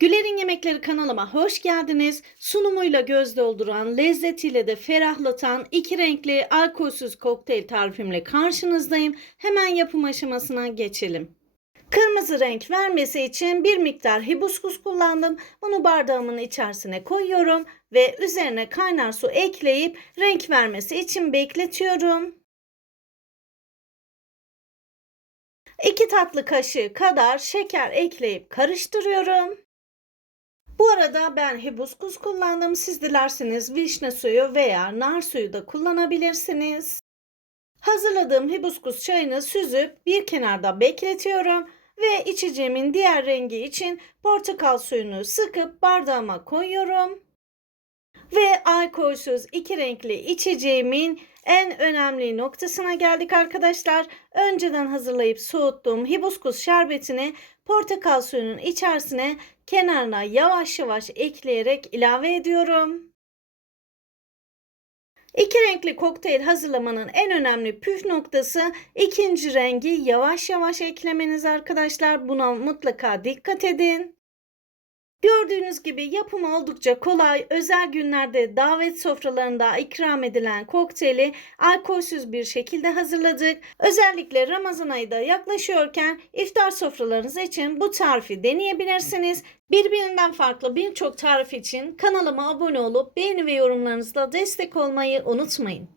Güler'in Yemekleri kanalıma hoş geldiniz. Sunumuyla göz dolduran, lezzetiyle de ferahlatan iki renkli alkolsüz kokteyl tarifimle karşınızdayım. Hemen yapım aşamasına geçelim. Kırmızı renk vermesi için bir miktar hibiskus kullandım. Bunu bardağımın içerisine koyuyorum ve üzerine kaynar su ekleyip renk vermesi için bekletiyorum. 2 tatlı kaşığı kadar şeker ekleyip karıştırıyorum. Bu arada ben hibiskus kullandım. Siz dilerseniz vişne suyu veya nar suyu da kullanabilirsiniz. Hazırladığım hibiskus çayını süzüp bir kenarda bekletiyorum ve içeceğimin diğer rengi için portakal suyunu sıkıp bardağıma koyuyorum. Ve alkolsüz iki renkli içeceğimin en önemli noktasına geldik arkadaşlar. Önceden hazırlayıp soğuttuğum hibiskus şerbetini portakal suyunun içerisine kenarına yavaş yavaş ekleyerek ilave ediyorum. İki renkli kokteyl hazırlamanın en önemli püf noktası ikinci rengi yavaş yavaş eklemeniz arkadaşlar. Buna mutlaka dikkat edin. Gördüğünüz gibi yapımı oldukça kolay. Özel günlerde davet sofralarında ikram edilen kokteyli alkolsüz bir şekilde hazırladık. Özellikle Ramazan ayı da yaklaşıyorken iftar sofralarınız için bu tarifi deneyebilirsiniz. Birbirinden farklı birçok tarif için kanalıma abone olup beğeni ve yorumlarınızla destek olmayı unutmayın.